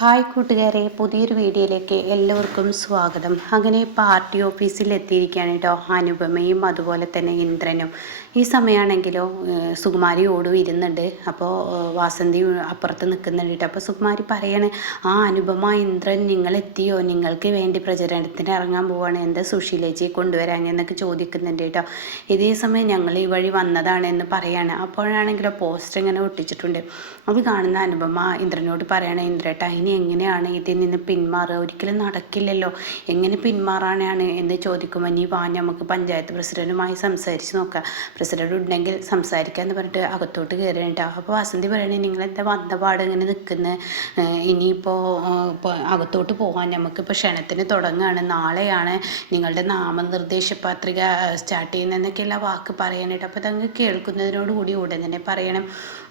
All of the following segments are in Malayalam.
ഹായ് കൂട്ടുകാരെ പുതിയൊരു വീഡിയോയിലേക്ക് എല്ലാവർക്കും സ്വാഗതം. അങ്ങനെ പാർട്ടി ഓഫീസിൽ എത്തിയിരിക്കുകയാണ് കേട്ടോ അനുപമയും അതുപോലെ തന്നെ ഇന്ദ്രനും. ഈ സമയമാണെങ്കിലോ സുകുമാരി ഓടും ഇരുന്നുണ്ട്. അപ്പോൾ വാസന്തി അപ്പുറത്ത് നിൽക്കുന്നുണ്ട് കേട്ടോ അപ്പോൾ സുകുമാരി പറയാണ് ആ അനുപമ ഇന്ദ്രൻ നിങ്ങൾ എത്തിയോ നിങ്ങൾക്ക് വേണ്ടി പ്രചരണത്തിന് ഇറങ്ങാൻ പോവാണ്. എന്താ സുശീലേച്ചിയെ കൊണ്ടുവരാൻ? എന്നൊക്കെ ചോദിക്കുന്നുണ്ട് കേട്ടോ ഇതേ സമയം ഞങ്ങൾ ഈ വഴി വന്നതാണ് എന്ന് പറയാണ്. അപ്പോഴാണെങ്കിലോ പോസ്റ്റർ ഇങ്ങനെ ഒട്ടിച്ചിട്ടുണ്ട്. അത് കാണുന്ന അനുപമ ഇന്ദ്രനോട് പറയണേ ഇന്ദ്രേട്ടാ ഇനി എങ്ങനെയാണ് ഇതിൽ നിന്ന് പിന്മാറുക? ഒരിക്കലും നടക്കില്ലല്ലോ. എങ്ങനെ പിന്മാറാനാണ്? എന്ന് ചോദിക്കുമ്പോൾ നീ വാ നമുക്ക് പഞ്ചായത്ത് പ്രസിഡന്റുമായി സംസാരിച്ച് നോക്കാം. പ്രസിഡന്റ് ഉണ്ടെങ്കിൽ സംസാരിക്കാമെന്ന് പറഞ്ഞിട്ട് അകത്തോട്ട് കയറിയിട്ടാണ് അപ്പോൾ വസന്തി പറയണേ നിങ്ങളെന്താ എന്താ വന്നപാട് ഇങ്ങനെ നിൽക്കുന്നത് ഇനിയിപ്പോൾ അകത്തോട്ട് പോകാൻ നമുക്കിപ്പോൾ ക്ഷണത്തിന് തുടങ്ങുകയാണ് നാളെയാണ് നിങ്ങളുടെ നാമനിർദ്ദേശ പത്രിക സ്റ്റാർട്ട് ചെയ്യുന്നതെന്നൊക്കെയുള്ള വാക്ക് പറയാനായിട്ട് അപ്പോൾ അതങ്ങ് കേൾക്കുന്നതിനോടുകൂടി ഉടൻ തന്നെ പറയണം.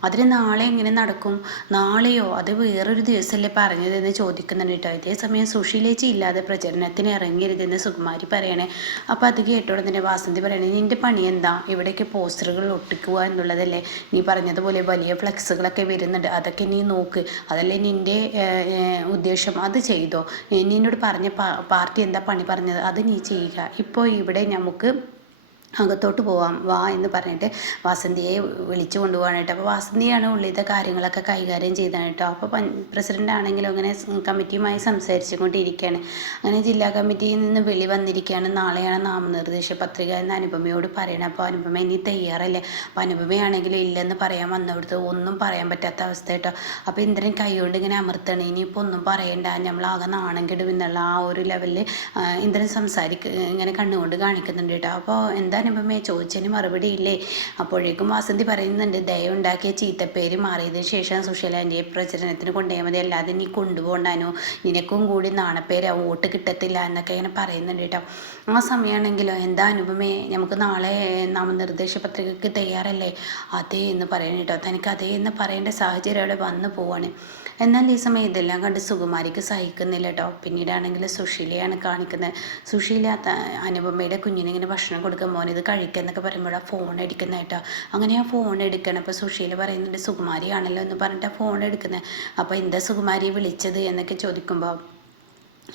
അതിന് നാളെ എങ്ങനെ നടക്കും? നാളെയോ? അത് വേറൊരു ദിവസമല്ലേ പറഞ്ഞതെന്ന് ചോദിക്കുന്നുണ്ട് കേട്ടോ. ഇതേസമയം സുഷീലേച്ചി ഇല്ലാതെ പ്രചരണത്തിന് ഇറങ്ങരുതെന്ന് സുകുമാരി പറയണേ. അപ്പോൾ അത് കേട്ടോടെ തന്നെ വാസന്തി പറയണേ നിന്റെ പണി എന്താ? ഇവിടേക്ക് പോസ്റ്ററുകൾ ഒട്ടിക്കുക എന്നുള്ളതല്ലേ? നീ പറഞ്ഞതുപോലെ വലിയ ഫ്ലെക്സുകളൊക്കെ വരുന്നുണ്ട്. അതൊക്കെ നീ നോക്ക്. അതല്ലേ നിന്റെ ഉദ്ദേശം? അത് ചെയ്തോ. നിന്നോട് പറഞ്ഞ പാർട്ടി എന്താ പണി പറഞ്ഞത്? അത് നീ ചെയ്യുക. ഇപ്പോൾ ഇവിടെ നമുക്ക് അകത്തോട്ട് പോവാം വാ എന്ന് പറഞ്ഞിട്ട് വാസന്തിയെ വിളിച്ചു കൊണ്ടുപോകാനായിട്ട് അപ്പോൾ വാസന്തിയാണ് ഉള്ളിലത്തെ കാര്യങ്ങളൊക്കെ കൈകാര്യം ചെയ്തത് കേട്ടോ. അപ്പോൾ പ്രസിഡന്റ് ആണെങ്കിലും അങ്ങനെ കമ്മിറ്റിയുമായി സംസാരിച്ചു കൊണ്ടിരിക്കുകയാണ് അങ്ങനെ ജില്ലാ കമ്മിറ്റിയിൽ നിന്ന് വിളി വന്നിരിക്കുകയാണ്. നാളെയാണ് നാമനിർദ്ദേശ പത്രിക എന്ന് അനുപമയോട് പറയണം അപ്പോൾ അനുപമ ഇനി തയ്യാറല്ലേ. അപ്പോൾ അനുപമയാണെങ്കിലും ഇല്ലെന്ന് പറയാൻ വന്നവിടുത്ത് ഒന്നും പറയാൻ പറ്റാത്ത അവസ്ഥ കേട്ടോ. അപ്പോൾ ഇന്ദ്രൻ കൈകൊണ്ട് ഇങ്ങനെ അമർത്തണം ഇനിയിപ്പോൾ ഒന്നും പറയണ്ട. നമ്മളാകെ നാണം കെടും എന്നുള്ള ആ ഒരു ലെവലിൽ ഇന്ദ്രൻ സംസാരിക്ക ഇങ്ങനെ കണ്ണുകൊണ്ട് കാണിക്കുന്നുണ്ട് കേട്ടോ. അപ്പോൾ എന്താ അനുപമേ ചോദിച്ചതിന് മറുപടിയില്ലേ അപ്പോഴേക്കും വാസന്തി പറയുന്നുണ്ട് ദയ ഉണ്ടാക്കിയ ചീത്തപ്പേര് മാറിയതിന് ശേഷം സുശീല ആന്റിയെ പ്രചരണത്തിന് കൊണ്ടുപോയാൽ മതി. അല്ലാതെ നീ കൊണ്ടുപോകണ്ടാനോ നിനക്കും കൂടി നാണപ്പേര് വോട്ട് കിട്ടത്തില്ല എന്നൊക്കെ ഇങ്ങനെ പറയുന്നുണ്ട് കേട്ടോ. ആ സമയമാണെങ്കിലോ? എന്താ അനുപമേ? നമുക്ക് നാളെ നാമനിർദ്ദേശ പത്രികയ്ക്ക് തയ്യാറല്ലേ? അതേ എന്ന് പറയണം കേട്ടോ. തനിക്ക് അതേ എന്ന് പറയേണ്ട സാഹചര്യം അവിടെ വന്നു പോവാണ്. എന്നാൽ ഈ സമയം ഇതെല്ലാം കണ്ട് സുകുമാരിക്ക് സഹിക്കുന്നില്ല കേട്ടോ. പിന്നീടാണെങ്കിൽ സുശീലയാണ് കാണിക്കുന്നത്. സുശീല അനുപമയുടെ കുഞ്ഞിനെ ഇങ്ങനെ ഭക്ഷണം കൊടുക്കുക മോൻ ഇത് കഴിക്കുക എന്നൊക്കെ പറയുമ്പോഴാണ് ഫോൺ എടുക്കുന്നതായിട്ടോ അങ്ങനെ ആ ഫോൺ എടുക്കണം അപ്പോൾ സുശീല പറയുന്നുണ്ട് സുകുമാരിയാണല്ലോ എന്ന് പറഞ്ഞിട്ട് ഫോൺ എടുക്കുന്നത്. അപ്പോൾ എന്താ സുകുമാരി വിളിച്ചത് എന്നൊക്കെ ചോദിക്കുമ്പോൾ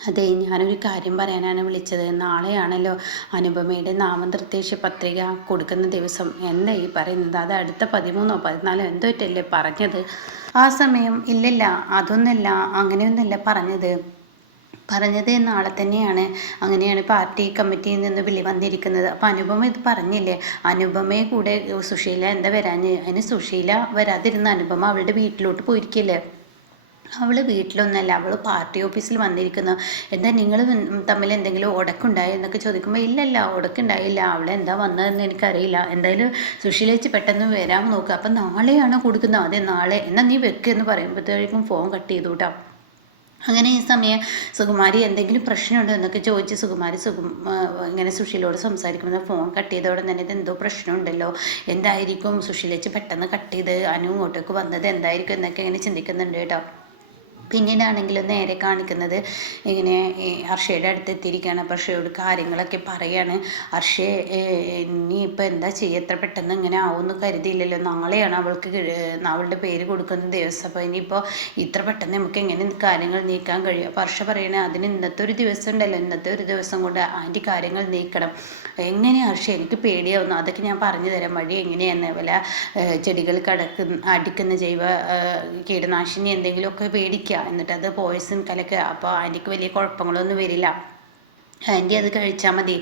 അതെ ഞാനൊരു കാര്യം പറയാനാണ് വിളിച്ചത്. നാളെയാണല്ലോ അനുപമയുടെ നാമനിർദ്ദേശ പത്രിക കൊടുക്കുന്ന ദിവസം. എന്താ ഈ പറയുന്നത്? അത് അടുത്ത പതിമൂന്നോ പതിനാലോ എന്തോ ഒറ്റല്ലേ പറഞ്ഞത്? ആ സമയം ഇല്ലില്ല അതൊന്നല്ല അങ്ങനെയൊന്നല്ല പറഞ്ഞത്. പറഞ്ഞത് നാളെ തന്നെയാണ്. അങ്ങനെയാണ് പാർട്ടി കമ്മിറ്റിയിൽ നിന്ന് വിളി വന്നിരിക്കുന്നത്. അപ്പം അനുപമ ഇത് പറഞ്ഞില്ലേ? അനുപമയെ കൂടെ സുശീല എന്താ വരാഞ്ഞ്? അതിന് സുശീല വരാതിരുന്ന അനുപമ അവളുടെ വീട്ടിലോട്ട് പോയിരിക്കില്ലേ? അവൾ വീട്ടിലൊന്നല്ല അവൾ പാർട്ടി ഓഫീസിൽ വന്നിരിക്കുന്നു. എന്താ നിങ്ങൾ തമ്മിൽ എന്തെങ്കിലും ഉടക്കുണ്ടായോ എന്നൊക്കെ ചോദിക്കുമ്പോൾ ഇല്ലല്ല ഉടക്കുണ്ടായില്ല അവൾ എന്താ വന്നതെന്ന് എനിക്കറിയില്ല. എന്തായാലും സുശീലേച്ചി പെട്ടെന്ന് വരാൻ നോക്കുക അപ്പം നാളെയാണ് കൊടുക്കുന്നത്? അതെ നാളെ. എന്നാൽ നീ വെക്കെന്ന് പറയുമ്പോഴത്തേക്കും ഫോൺ കട്ട് ചെയ്തു കേട്ടോ അങ്ങനെ ഈ സമയം സുകുമാരി എന്തെങ്കിലും പ്രശ്നമുണ്ടോ എന്നൊക്കെ ചോദിച്ച് സുകുമാരി സുഖം ഇങ്ങനെ സുശീലോട് സംസാരിക്കുമ്പോൾ ഫോൺ കട്ട് ചെയ്തോടെ തന്നെ ഇത് എന്തോ പ്രശ്നമുണ്ടല്ലോ. എന്തായിരിക്കും സുശീലേച്ച് പെട്ടെന്ന് കട്ട് ചെയ്ത് അനു ഇങ്ങോട്ടേക്ക് വന്നത് എന്തായിരിക്കും എന്നൊക്കെ ഇങ്ങനെ ചിന്തിക്കുന്നുണ്ട് കേട്ടോ. പിന്നീടാണെങ്കിൽ നേരെ കാണിക്കുന്നത്. ഇങ്ങനെ അർഷയുടെ അടുത്ത് എത്തിയിരിക്കുകയാണ് അപ്പോൾ ഹർഷയോട് കാര്യങ്ങളൊക്കെ പറയാണ്. അർഷേ ഇനി ഇപ്പം എന്താ ചെയ്യുക എത്ര പെട്ടെന്ന് ഇങ്ങനെ ആവുമെന്ന് കരുതിയില്ലല്ലോ. നാളെയാണ് അവൾക്ക് അവളുടെ പേര് കൊടുക്കുന്ന ദിവസം. അപ്പോൾ ഇനിയിപ്പോൾ ഇത്ര പെട്ടെന്ന് നമുക്ക് എങ്ങനെ കാര്യങ്ങൾ നീക്കാൻ കഴിയും? അപ്പോൾ ഹർഷ പറയണേ അതിന് ഇന്നത്തെ ഒരു ദിവസം ഉണ്ടല്ലോ. ഇന്നത്തെ ഒരു ദിവസം കൊണ്ട് ആന്റി കാര്യങ്ങൾ നീക്കണം. എങ്ങനെയാണ് ഹർഷ എനിക്ക് പേടിയാവുന്നു. അതൊക്കെ ഞാൻ പറഞ്ഞു തരാം. വഴി എങ്ങനെയാണ് വല്ല ചെടികൾ കടക്കുന്ന അടിക്കുന്ന ജൈവ കീടനാശിനി എന്തെങ്കിലുമൊക്കെ പേടിക്കുക എന്നിട്ട് അത് പോയിസൺ കലക്കുക അപ്പോൾ ആന്റിക്ക് വലിയ കുഴപ്പങ്ങളൊന്നും വരില്ല. ആന്റി അത് കഴിച്ചാൽ മതി.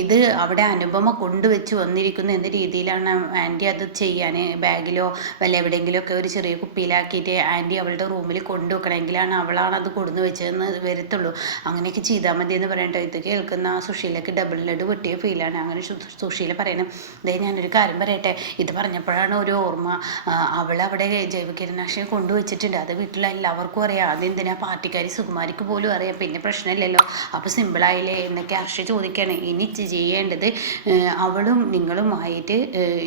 ഇത് അവിടെ അനുപമ കൊണ്ടുവച്ച് വന്നിരിക്കുന്നു എന്ന രീതിയിലാണ് ആന്റി അത് ചെയ്യാൻ. ബാഗിലോ വല്ല എവിടെയെങ്കിലുമൊക്കെ ഒരു ചെറിയ കുപ്പിയിലാക്കിയിട്ട് ആന്റി അവളുടെ റൂമിൽ കൊണ്ടുവെക്കണമെങ്കിലാണ് അവളാണ് അത് കൊടുന്ന് വെച്ചതെന്ന് വരത്തുള്ളൂ. അങ്ങനെയൊക്കെ ചെയ്താൽ മതി എന്ന് പറയട്ടെ ഇത് കേൾക്കുന്ന സുശീലക്ക് ഡബിൾ ലഡ് പൊട്ടിയ ഫീലാണ് അങ്ങനെ സുശീല പറയണം ഇതേ ഞാനൊരു കാര്യം പറയട്ടെ. ഇത് പറഞ്ഞപ്പോഴാണ് ഒരു ഓർമ്മ. അവൾ അവിടെ ജൈവ കീടനാശിനി കൊണ്ടുവച്ചിട്ടുണ്ട്. അത് വീട്ടിലെല്ലാവർക്കും അറിയാം. അതെന്തിനാ പാർട്ടിക്കാരി സുകുമാരിക്ക് പോലും അറിയാം. പിന്നെ പ്രശ്നമില്ലല്ലോ. അപ്പോൾ സിമ്പിളായില്ലേ എന്നൊക്കെ അർഷ ചോദിക്കുകയാണ് ഇനി ചെയ്യേണ്ടത് അവളും നിങ്ങളുമായിട്ട്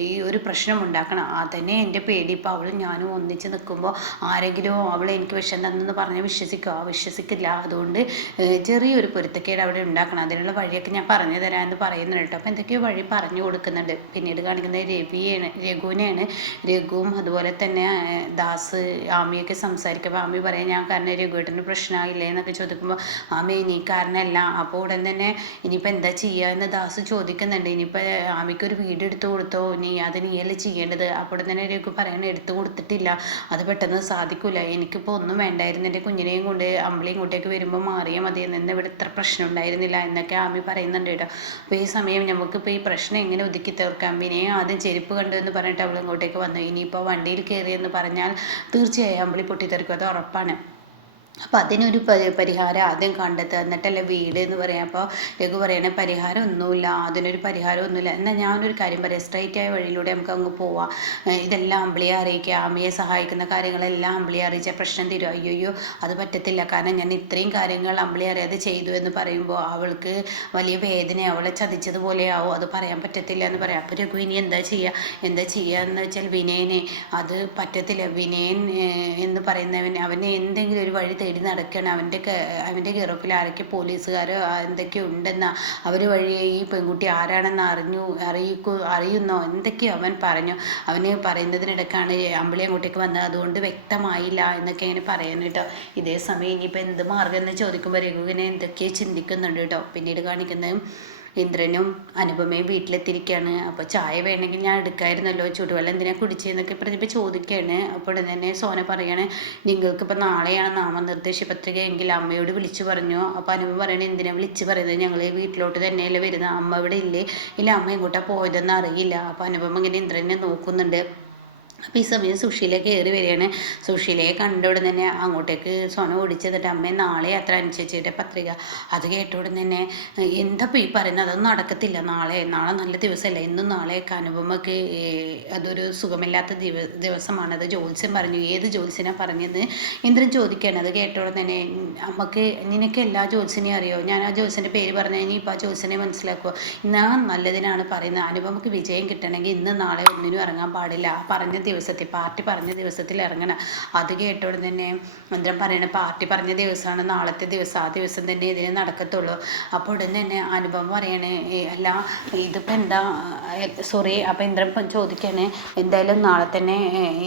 ഈ ഒരു പ്രശ്നം ഉണ്ടാക്കണം. അതന്നെ എന്റെ പേടി. ഇപ്പോൾ അവളും ഞാനും ഒന്നിച്ച് നിൽക്കുമ്പോൾ ആരെങ്കിലും അവൾ എനിക്ക് വിഷം തന്നെന്ന് പറഞ്ഞ് വിശ്വസിക്കുക വിശ്വസിക്കില്ല. അതുകൊണ്ട് ചെറിയൊരു പൊരുത്തക്കേട് അവിടെ ഉണ്ടാക്കണം. അതിനുള്ള വഴിയൊക്കെ ഞാൻ പറഞ്ഞു തരാമെന്ന് പറയുന്നുണ്ട് കേട്ടോ. അപ്പോൾ എന്തൊക്കെയോ വഴി പറഞ്ഞു കൊടുക്കുന്നുണ്ട്. പിന്നീട് കാണിക്കുന്നത് രവിയാണ് രഘുവിനെയാണ്. രഘുവും അതുപോലെ തന്നെ ദാസ് ആമിയൊക്കെ സംസാരിക്കുമ്പോൾ ആമി പറയാം ഞാൻ കാരണം രഘുവേട്ടന് പ്രശ്നമായില്ലേ? എന്നൊക്കെ ചോദിക്കുമ്പോൾ ആമി നീ കാരണമല്ല. അപ്പോൾ ഉടൻ തന്നെ ഇനിയിപ്പോൾ എന്താ ചെയ്യുക എന്ന് ദാസ് ചോദിക്കുന്നുണ്ട്. ഇനിയിപ്പോൾ ആമിക്ക് ഒരു വീട് എടുത്തു കൊടുത്തോ? നീ അത് നീയല്ലേ ചെയ്യേണ്ടത്? അപ്പോൾ തന്നെ രഘു പറയണ എടുത്തു കൊടുത്തിട്ടില്ല. അത് പെട്ടെന്ന് സാധിക്കില്ല എനിക്കിപ്പോൾ ഒന്നും വേണ്ടായിരുന്നു. എന്റെ കുഞ്ഞിനെയും കൊണ്ട് അമ്പിളി ഇങ്ങോട്ടേക്ക് വരുമ്പോൾ മാറിയാൽ മതി എന്ന് ഇവിടെ ഇത്ര പ്രശ്നം ഉണ്ടായിരുന്നില്ല എന്നൊക്കെ ആമി പറയുന്നുണ്ട് കേട്ടോ. അപ്പോൾ ഈ സമയം നമുക്കിപ്പോൾ ഈ പ്രശ്നം എങ്ങനെ ഒതുക്കി തീർക്കാം? വിനയെ ആദ്യം ചെരുപ്പ് കണ്ടു എന്ന് പറഞ്ഞിട്ട് അവൾ ഇങ്ങോട്ടേക്ക് വന്നു. ഇനിയിപ്പോൾ വണ്ടിയിൽ കയറിയെന്ന് പറഞ്ഞാൽ തീർച്ചയായും അമ്പിളി പൊട്ടിത്തെറിക്കും. അത് ഉറപ്പാണ്. അപ്പം അതിനൊരു പരിഹാരം ആദ്യം കണ്ടെത്തുക. എന്നിട്ടല്ലേ വീട് എന്ന് പറയാം. അപ്പോൾ രഘു പറയണ പരിഹാരം ഒന്നുമില്ല. അതിനൊരു പരിഹാരം ഒന്നുമില്ല. എന്നാൽ ഞാനൊരു കാര്യം പറയാം. സ്ട്രൈറ്റ് ആയ വഴിയിലൂടെ നമുക്ക് അങ്ങ് പോവാം. ഇതെല്ലാം അമ്പിളിയെ അറിയിക്കുക. അമ്മയെ സഹായിക്കുന്ന കാര്യങ്ങളെല്ലാം അമ്പിളിയെ അറിയിച്ച പ്രശ്നം തീരും അയ്യോയ്യോ അത് പറ്റത്തില്ല. കാരണം ഞാൻ ഇത്രയും കാര്യങ്ങൾ അമ്പിളി അറിയാതെ ചെയ്തു എന്ന് പറയുമ്പോൾ അവൾക്ക് വലിയ വേദന അവളെ ചതിച്ചതുപോലെ ആവും. അത് പറയാൻ പറ്റത്തില്ല എന്ന് പറയാം. അപ്പോൾ രഘു ഇനി എന്താ ചെയ്യുക എന്താ ചെയ്യുക എന്ന് വെച്ചാൽ വിനയനെ. അത് പറ്റത്തില്ല. വിനയൻ എന്ന് പറയുന്നവൻ അവനെ എന്തെങ്കിലും ഒരു വഴി തേടി നടക്കുകയാണ് അവന്റെ അവന്റെ കിറപ്പിൽ ആരൊക്കെ പോലീസുകാരോ എന്തൊക്കെ ഉണ്ടെന്ന അവർ വഴി ഈ പെൺകുട്ടി ആരാണെന്ന് അറിഞ്ഞു അറിയിക്കു അറിയുന്നോ എന്തൊക്കെയോ അവൻ പറഞ്ഞു. അവന് പറയുന്നതിനിടയ്ക്കാണ് അമ്പിളി അങ്ങോട്ടേക്ക് വന്നത്. അതുകൊണ്ട് വ്യക്തമായില്ല എന്നൊക്കെ ഇങ്ങനെ പറയാൻ കേട്ടോ. ഇതേ സമയം ഇനിയിപ്പോൾ എന്ത് മാർഗം എന്ന് ചോദിക്കുമ്പോൾ രഘുവിനെ എന്തൊക്കെയോ ചിന്തിക്കുന്നുണ്ട് കേട്ടോ. പിന്നീട് കാണിക്കുന്നത് ഇന്ദ്രനും അനുപമയും വീട്ടിലെത്തിയിരിക്കുകയാണ് അപ്പോൾ ചായ വേണമെങ്കിൽ ഞാൻ എടുക്കായിരുന്നല്ലോ. ചുടുവെള്ളം എന്തിനാ കുടിച്ചതെന്നൊക്കെ പ്രതിപ്പ് ചോദിക്കുകയാണ്. അപ്പോൾ തന്നെ സോന പറയാണ് നിങ്ങൾക്ക് ഇപ്പോൾ നാളെയാണ് നാമനിർദ്ദേശ പത്രിക എങ്കിൽ അമ്മയോട് വിളിച്ചു പറഞ്ഞു. അപ്പോൾ അനുപമ പറയണേ എന്തിനാ വിളിച്ചു പറയുന്നത്? ഞങ്ങൾ വീട്ടിലോട്ട് തന്നെയല്ലേ വരുന്നത്. അമ്മ ഇവിടെ ഇല്ലേ? ഇല്ല അമ്മ എങ്ങോട്ടാണ് പോയതെന്ന് അറിയില്ല. അപ്പോൾ അനുപമ ഇങ്ങനെ ഇന്ദ്രനെ നോക്കുന്നുണ്ട്. അപ്പോൾ ഈ സമയം സുഷീല കയറി വരികയാണ്. സുഷീലയെ കണ്ട ഉടൻ തന്നെ അങ്ങോട്ടേക്ക് സോന ഓടിച്ചെന്നിട്ട് അമ്മ നാളെ അത്ര അനുസരിച്ചിട്ട് പത്രിക. അത് കേട്ട ഉടൻ തന്നെ എന്താ ഈ പറയുന്നത്? അതൊന്നും നടക്കത്തില്ല. നാളെ നാളെ നല്ല ദിവസമല്ല ഇന്നും നാളെയൊക്കെ അനുപമക്ക് അതൊരു സുഖമില്ലാത്ത ദിവ ദിവസമാണ്. അത് ജ്യോത്സ്യം പറഞ്ഞു. ഏത് ജ്യോത്സ്യനാണ് പറഞ്ഞത്? ഇന്ദ്രൻ ചോദിക്കുകയാണ്. അത് കേട്ട ഉടൻ തന്നെ അമ്മയ്ക്ക് നിനക്ക് എല്ലാ ജ്യോത്സ്യനെയും അറിയോ? ഞാൻ ആ ജ്യോത്സ്യന്റെ പേര് പറഞ്ഞു ഇപ്പോൾ ആ ജ്യോത്സ്യനെ മനസ്സിലാക്കുമോ ഞാൻ നല്ലതിനാണ് പറയുന്നത്. അനുപമക്ക് വിജയം കിട്ടണമെങ്കിൽ ഇന്ന് നാളെ ഒന്നിനും ഇറങ്ങാൻ പാടില്ല. പറഞ്ഞ ദിവസത്തിൽ പാർട്ടി പറഞ്ഞ ദിവസത്തിൽ ഇറങ്ങണം. അത് കേട്ടോടെ തന്നെ മന്ത്രം പറയണ പാർട്ടി പറഞ്ഞ ദിവസമാണ് നാളത്തെ ദിവസം ആ ദിവസം തന്നെ ഇതിന് നടക്കത്തുള്ളൂ. അപ്പോൾ ഉടൻ തന്നെ അനുഭവം പറയണേ അല്ല ഇതിപ്പോൾ എന്താ സോറി അപ്പോൾ ഇന്ദ്രൻ ചോദിക്കണേ എന്തായാലും നാളെ തന്നെ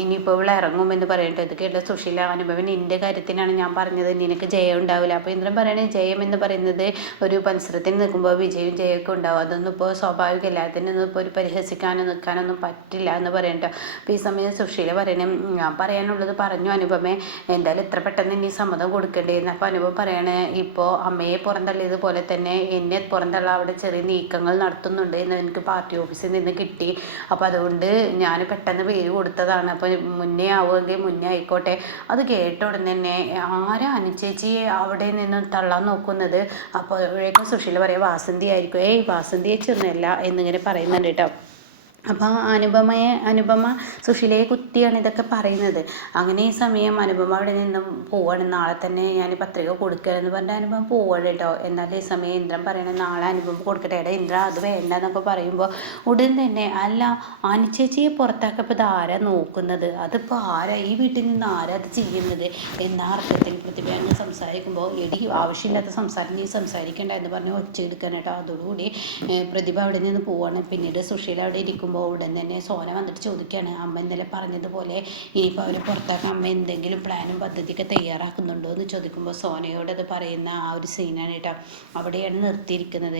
ഇനിയിപ്പോൾ ഇവിടെ ഇറങ്ങുമെന്ന് പറയട്ടെ ഇത് കേട്ട സുശീല അനുഭവൻ എന്റെ കാര്യത്തിനാണ് ഞാൻ പറഞ്ഞത് നിനക്ക് ജയം ഉണ്ടാവില്ല. അപ്പോൾ ഇന്ദ്രൻ പറയണേ ജയം എന്ന് പറയുന്നത് ഒരു മത്സരത്തിൽ നിൽക്കുമ്പോൾ വിജയവും ജയമൊക്കെ ഉണ്ടാവും. അതൊന്നും ഇപ്പോൾ സ്വാഭാവികമല്ല അതിനൊന്നും ഇപ്പോൾ ഒരു പരിഹസിക്കാനോ നിൽക്കാനൊന്നും പറ്റില്ല എന്ന് പറയട്ടോ അപ്പോൾ ഈ സമയം സുശീല പറയണം ഞാൻ പറയാനുള്ളത് പറഞ്ഞു അനുപമേ എന്തായാലും ഇത്ര പെട്ടെന്ന് ഇനി സമ്മതം കൊടുക്കേണ്ടിയിരുന്നു. അപ്പോൾ അനുപം പറയണേ ഇപ്പോൾ അമ്മയെ പുറന്തള്ളിയതുപോലെ തന്നെ എന്നെ പുറന്തള്ള അവിടെ ചെറിയ നീക്കങ്ങൾ നടത്തുന്നുണ്ട് എന്ന് എനിക്ക് പാർട്ടി ഓഫീസിൽ നിന്ന് കിട്ടി. അപ്പോൾ അതുകൊണ്ട് ഞാൻ പെട്ടെന്ന് പേര് കൊടുത്തതാണ്. അപ്പോൾ മുന്നേ ആവുമെങ്കിൽ മുന്നേ ആയിക്കോട്ടെ. അത് കേട്ട ഉടനെ തന്നെ ആരാ അനുചേച്ചി അവിടെ നിന്ന് തള്ളാൻ നോക്കുന്നത്? അപ്പോഴേക്കും സുശീല പറയാം വാസന്തി ആയിരിക്കും. ഏയ് വാസന്തി ചെന്നല്ല എന്നിങ്ങനെ പറയുന്നുണ്ട് കേട്ടോ. അപ്പോൾ അനുപമയെ അനുപമ സുശീലയെ കുത്തിയാണ് ഇതൊക്കെ പറയുന്നത്. അങ്ങനെ ഈ സമയം അനുപമ അവിടെ നിന്നും പോവാണ്. നാളെ തന്നെ ഞാൻ പത്രിക കൊടുക്കുകയെന്ന് പറഞ്ഞിട്ട് അനുപമ പോവാണ് കേട്ടോ. എന്നാൽ ഈ സമയം ഇന്ദ്രൻ പറയണത് നാളെ അനുപമ കൊടുക്കട്ടെ. എടാ ഇന്ദ്ര അത് വേണ്ട എന്നൊക്കെ പറയുമ്പോൾ ഉടൻ തന്നെ അല്ല അനുചേച്ചിയെ പുറത്താക്കപ്പോൾ ഇത് ആരാ നോക്കുന്നത്? അതിപ്പോൾ ആരാ ഈ വീട്ടിൽ നിന്ന് ആരാ അത് ചെയ്യുന്നത്? എന്ന അർത്ഥത്തിൽ പ്രതിഭ അങ്ങ് സംസാരിക്കുമ്പോൾ എടി ആവശ്യമില്ലാത്ത സംസാരം നീ സംസാരിക്കേണ്ട എന്ന് പറഞ്ഞ് ഒച്ചയെടുക്കാൻ കേട്ടോ. അതോടുകൂടി പ്രതിഭ അവിടെ നിന്ന് പോവാണ്. പിന്നീട് സുശീല അവിടെ ഇരിക്കുമ്പോൾ നോക്കുമ്പോൾ ഉടൻ തന്നെ സോന വന്നിട്ട് ചോദിക്കുകയാണ് അമ്മ ഇന്നലെ പറഞ്ഞതുപോലെ ഇനിയിപ്പോൾ അവർ പുറത്താക്കാൻ അമ്മ എന്തെങ്കിലും പ്ലാനും പദ്ധതിയൊക്കെ തയ്യാറാക്കുന്നുണ്ടോ? എന്ന് ചോദിക്കുമ്പോൾ സോനയോട് അത് പറയുന്ന ആ ഒരു സീനാണ് കേട്ടോ. അവിടെയാണ് നിർത്തിയിരിക്കുന്നത്.